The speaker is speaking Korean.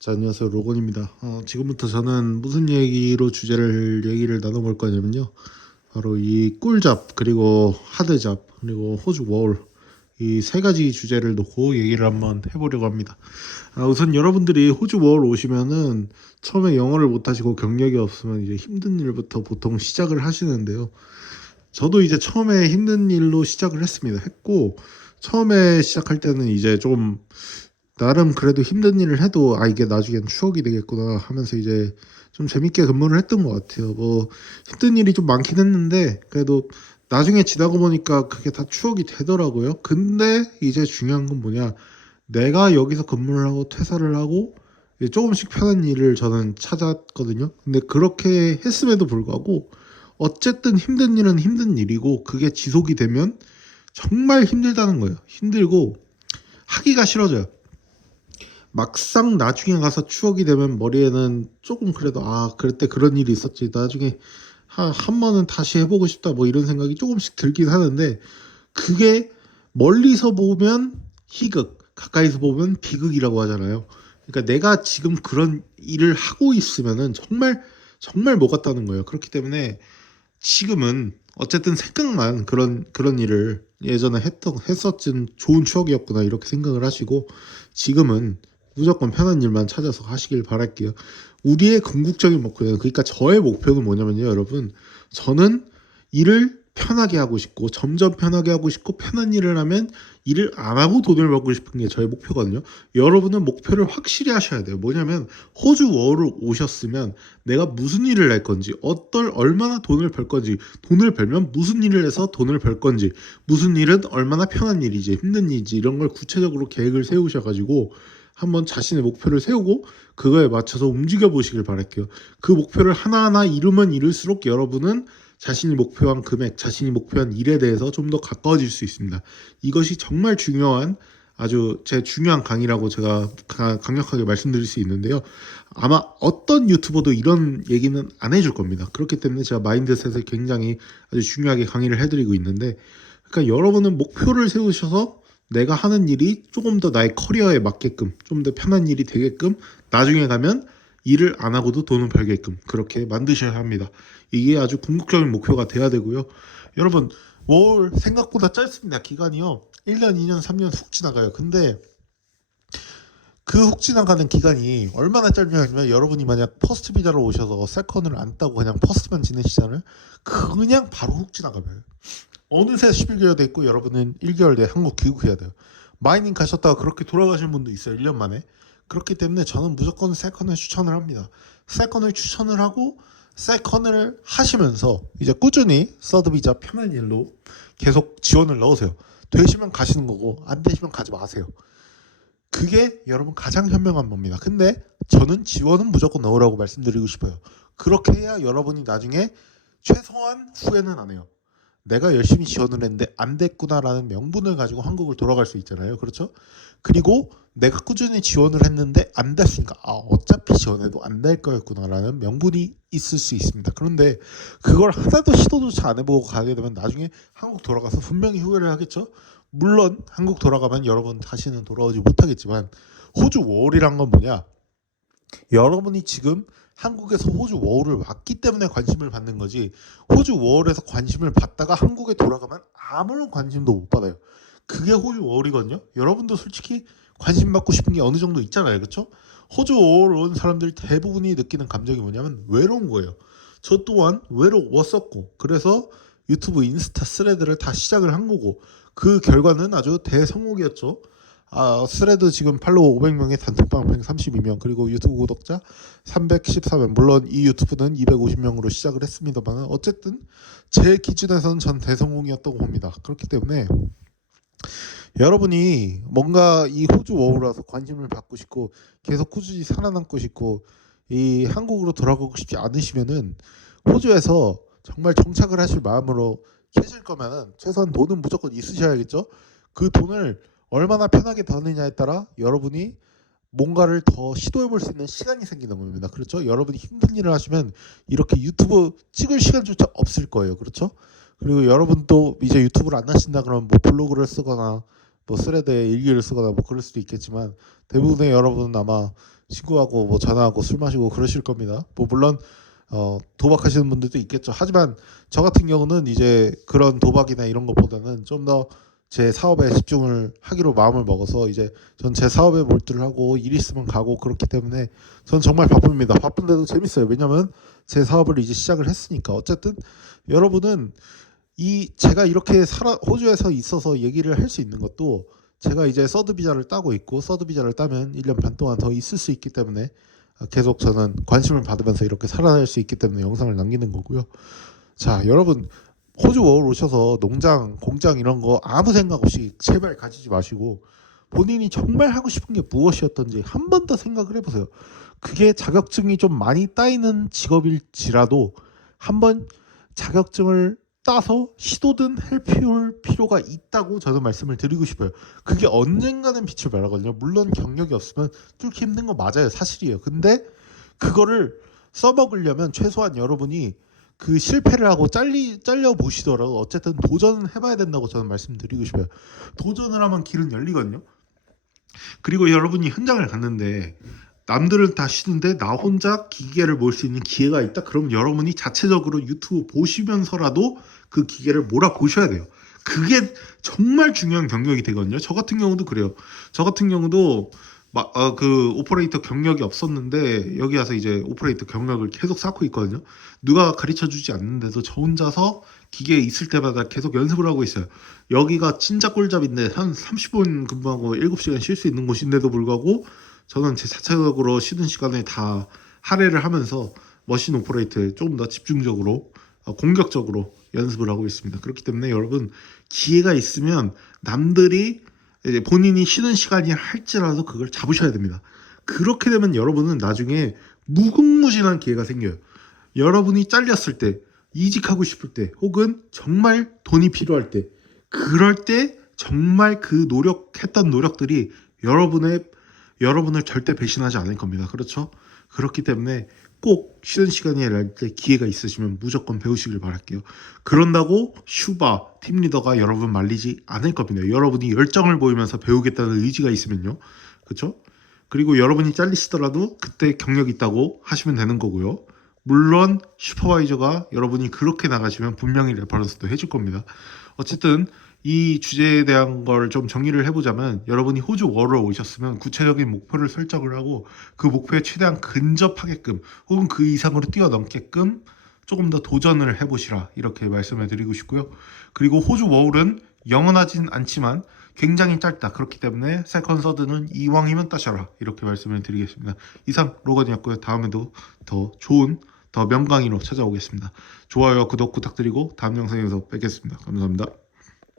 자, 안녕하세요. 로건입니다. 지금부터 저는 무슨 얘기를 나눠볼 거냐면요. 바로 이 꿀잡, 그리고 하드잡, 그리고 호주 워홀, 이 세 가지 주제를 놓고 얘기를 한번 해보려고 합니다. 우선 여러분들이 호주 워홀 오시면은 처음에 영어를 못하시고 경력이 없으면 이제 힘든 일부터 보통 시작을 하시는데요. 저도 이제 처음에 힘든 일로 시작을 했고, 처음에 시작할 때는 이제 좀 나름 그래도 힘든 일을 해도 이게 나중엔 추억이 되겠구나 하면서 이제 좀 재밌게 근무를 했던 것 같아요. 뭐 힘든 일이 좀 많긴 했는데 그래도 나중에 지나고 보니까 그게 다 추억이 되더라고요. 근데 이제 중요한 건 뭐냐, 내가 여기서 근무를 하고 퇴사를 하고 이제 조금씩 편한 일을 저는 찾았거든요. 근데 그렇게 했음에도 불구하고 어쨌든 힘든 일은 힘든 일이고, 그게 지속이 되면 정말 힘들다는 거예요. 힘들고 하기가 싫어져요. 막상 나중에 가서 추억이 되면 머리에는 조금 그래도 그때 그런 일이 있었지, 나중에 한 번은 다시 해보고 싶다, 뭐 이런 생각이 조금씩 들긴 하는데, 그게 멀리서 보면 희극, 가까이서 보면 비극이라고 하잖아요. 그러니까 내가 지금 그런 일을 하고 있으면은 정말 정말 못 같다는 거예요. 그렇기 때문에 지금은 어쨌든 생각만 그런 일을 예전에 했었던 좋은 추억이었구나 이렇게 생각을 하시고, 지금은 무조건 편한 일만 찾아서 하시길 바랄게요. 우리의 궁극적인 목표는, 그러니까 저의 목표는 뭐냐면요, 여러분. 저는 일을 편하게 하고 싶고, 점점 편하게 하고 싶고, 편한 일을 하면 일을 안 하고 돈을 벌고 싶은 게 저의 목표거든요. 여러분은 목표를 확실히 하셔야 돼요. 뭐냐면 호주 워홀을 오셨으면 내가 무슨 일을 할 건지, 얼마나 돈을 벌 건지, 돈을 벌면 무슨 일을 해서 돈을 벌 건지, 무슨 일은 얼마나 편한 일이지 힘든 일이지, 이런 걸 구체적으로 계획을 세우셔가지고 한번 자신의 목표를 세우고 그거에 맞춰서 움직여 보시길 바랄게요. 그 목표를 하나하나 이루면 이룰수록 여러분은 자신이 목표한 금액, 자신이 목표한 일에 대해서 좀 더 가까워질 수 있습니다. 이것이 정말 중요한, 아주 제 중요한 강의라고 제가 강력하게 말씀드릴 수 있는데요. 아마 어떤 유튜버도 이런 얘기는 안 해줄 겁니다. 그렇기 때문에 제가 마인드셋을 굉장히 아주 중요하게 강의를 해드리고 있는데, 그러니까 여러분은 목표를 세우셔서 내가 하는 일이 조금 더 나의 커리어에 맞게끔, 좀 더 편한 일이 되게끔, 나중에 가면 일을 안 하고도 돈을 벌게끔 그렇게 만드셔야 합니다. 이게 아주 궁극적인 목표가 돼야 되고요. 여러분, 월 생각보다 짧습니다. 기간이요. 1년, 2년, 3년 훅 지나가요. 근데 그 훅 지나가는 기간이 얼마나 짧냐면, 여러분이 만약 퍼스트 비자로 오셔서 세컨을 안 따고 그냥 퍼스트만 지내시잖아요. 그냥 바로 훅 지나가요. 어느새 11개월 돼 있고 여러분은 1개월 내에 한국 귀국해야 돼요. 마이닝 가셨다가 그렇게 돌아가신 분도 있어요. 1년 만에. 그렇기 때문에 저는 무조건 세컨을 추천을 합니다. 세컨을 추천을 하고, 세컨을 하시면서 이제 꾸준히 서드 비자 편한 일로 계속 지원을 넣으세요. 되시면 가시는 거고, 안 되시면 가지 마세요. 그게 여러분 가장 현명한 겁니다. 근데 저는 지원은 무조건 넣으라고 말씀드리고 싶어요. 그렇게 해야 여러분이 나중에 최소한 후회는 안 해요. 내가 열심히 지원을 했는데 안 됐구나라는 명분을 가지고 한국을 돌아갈 수 있잖아요. 그렇죠? 그리고 내가 꾸준히 지원을 했는데 안 됐으니까 어차피 지원해도 안 될 거였구나라는 명분이 있을 수 있습니다. 그런데 그걸 하나도 시도조차 안 해보고 가게 되면 나중에 한국 돌아가서 분명히 후회를 하겠죠. 물론 한국 돌아가면 여러분 다시는 돌아오지 못하겠지만, 호주 워홀이란 건 뭐냐, 여러분이 지금 한국에서 호주 워홀을 왔기 때문에 관심을 받는 거지, 호주 워홀에서 관심을 받다가 한국에 돌아가면 아무런 관심도 못 받아요. 그게 호주 워홀이거든요. 여러분도 솔직히 관심 받고 싶은 게 어느 정도 있잖아요. 그렇죠? 호주 워홀 온 사람들 대부분이 느끼는 감정이 뭐냐면 외로운 거예요. 저 또한 외로웠었고, 그래서 유튜브 인스타 스레드를 다 시작을 한 거고, 그 결과는 아주 대성공이었죠. 스레드 지금 팔로워 500명에 단톡방 132명, 그리고 유튜브 구독자 314명. 물론 이 유튜브는 250명으로 시작을 했습니다만, 어쨌든 제 기준에서는 전 대성공이었다고 봅니다. 그렇기 때문에 여러분이 뭔가 이 호주 워홀 와서 관심을 받고 싶고 계속 꾸준히 살아남고 싶고 이 한국으로 돌아가고 싶지 않으시면은, 호주에서 정말 정착을 하실 마음으로 계실 거면은 최소한 돈은 무조건 있으셔야겠죠. 그 돈을 얼마나 편하게 버느냐에 따라 여러분이 뭔가를 더 시도해 볼 수 있는 시간이 생기는 겁니다. 그렇죠? 여러분이 힘든 일을 하시면 이렇게 유튜브 찍을 시간조차 없을 거예요. 그렇죠? 그리고 여러분도 이제 유튜브를 안 하신다 그러면 뭐 블로그를 쓰거나 뭐 스레드에 일기를 쓰거나 뭐 그럴 수도 있겠지만, 대부분의 여러분은 아마 친구하고 뭐 전화하고 술 마시고 그러실 겁니다. 뭐 물론 도박하시는 분들도 있겠죠. 하지만 저 같은 경우는 이제 그런 도박이나 이런 것보다는 좀 더 제 사업에 집중을 하기로 마음을 먹어서 이제 전 제 사업에 몰두를 하고 일 있으면 가고 그렇기 때문에 전 정말 바쁩니다. 바쁜데도 재밌어요. 왜냐면 제 사업을 이제 시작을 했으니까. 어쨌든 여러분은 이 제가 이렇게 호주에서 있어서 얘기를 할 수 있는 것도 제가 이제 서드 비자를 따고 있고 서드 비자를 따면 1년 반 동안 더 있을 수 있기 때문에 계속 저는 관심을 받으면서 이렇게 살아날 수 있기 때문에 영상을 남기는 거고요. 자, 여러분 호주 워홀 오셔서 농장, 공장 이런 거 아무 생각 없이 제발 가지지 마시고 본인이 정말 하고 싶은 게 무엇이었던지 한 번 더 생각을 해보세요. 그게 자격증이 좀 많이 따이는 직업일지라도 한번 자격증을 따서 시도든 할 필요가 있다고 저는 말씀을 드리고 싶어요. 그게 언젠가는 빛을 발하거든요. 물론 경력이 없으면 뚫기 힘든 거 맞아요. 사실이에요. 근데 그거를 써먹으려면 최소한 여러분이 그 실패를 하고 잘려 보시더라도 어쨌든 도전은 해봐야 된다고 저는 말씀드리고 싶어요. 도전을 하면 길은 열리거든요. 그리고 여러분이 현장을 갔는데 남들은 다 쉬는데 나 혼자 기계를 몰 수 있는 기회가 있다. 그럼 여러분이 자체적으로 유튜브 보시면서라도 그 기계를 몰아보셔야 돼요. 그게 정말 중요한 경력이 되거든요. 저 같은 경우도 그래요. 저 같은 경우도 그 오퍼레이터 경력이 없었는데 여기 와서 이제 오퍼레이터 경력을 계속 쌓고 있거든요. 누가 가르쳐 주지 않는데도 저 혼자서 기계에 있을 때마다 계속 연습을 하고 있어요. 여기가 진짜 꿀잡인데 한 30분 근무하고 7시간 쉴 수 있는 곳인데도 불구하고 저는 제 자체적으로 쉬는 시간에 다 할애를 하면서 머신 오퍼레이터에 조금 더 집중적으로 공격적으로 연습을 하고 있습니다. 그렇기 때문에 여러분 기회가 있으면 남들이 이제 본인이 쉬는 시간이 할지라도 그걸 잡으셔야 됩니다. 그렇게 되면 여러분은 나중에 무궁무진한 기회가 생겨요. 여러분이 잘렸을 때, 이직하고 싶을 때, 혹은 정말 돈이 필요할 때, 그럴 때 정말 그 노력했던 노력들이 여러분을 절대 배신하지 않을 겁니다. 그렇죠? 그렇기 때문에 꼭 쉬는 시간이 날 때 기회가 있으시면 무조건 배우시길 바랄게요. 그런다고 슈바 팀리더가 여러분 말리지 않을 겁니다. 여러분이 열정을 보이면서 배우겠다는 의지가 있으면요. 그렇죠? 그리고 여러분이 잘리시더라도 그때 경력 있다고 하시면 되는 거고요. 물론 슈퍼바이저가 여러분이 그렇게 나가시면 분명히 레퍼런스도 해줄 겁니다. 어쨌든 이 주제에 대한 걸 좀 정리를 해보자면 여러분이 호주 워홀을 오셨으면 구체적인 목표를 설정을 하고 그 목표에 최대한 근접하게끔 혹은 그 이상으로 뛰어넘게끔 조금 더 도전을 해보시라 이렇게 말씀을 드리고 싶고요. 그리고 호주 워홀은 영원하진 않지만 굉장히 짧다. 그렇기 때문에 세컨 서드는 이왕이면 따셔라 이렇게 말씀을 드리겠습니다. 이상 로건이었고요. 다음에도 더 좋은 더 명강의로 찾아오겠습니다. 좋아요와 구독 부탁드리고 다음 영상에서 뵙겠습니다. 감사합니다.